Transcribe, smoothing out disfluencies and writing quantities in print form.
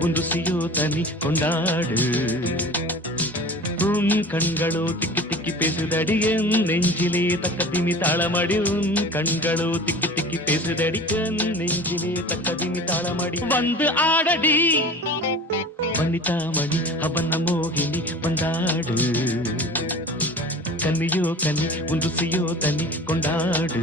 உன் ருசியோ தனி கொண்டாடு. உன் கண்களோ திக்கி திக்கி பேசுதடி என் நெஞ்சிலே தக்கதிமி தாளமடி. உன் கண்களோ திக்கி திக்கி பேசுதடி என் நெஞ்சிலே தக்கதிமி தாளமடி. வந்து ஆடடி வனிதாமணி அவன மோகினி வந்தாடு. கன்னியோ கன்னி உன் ருசியோ தனி கொண்டாடு.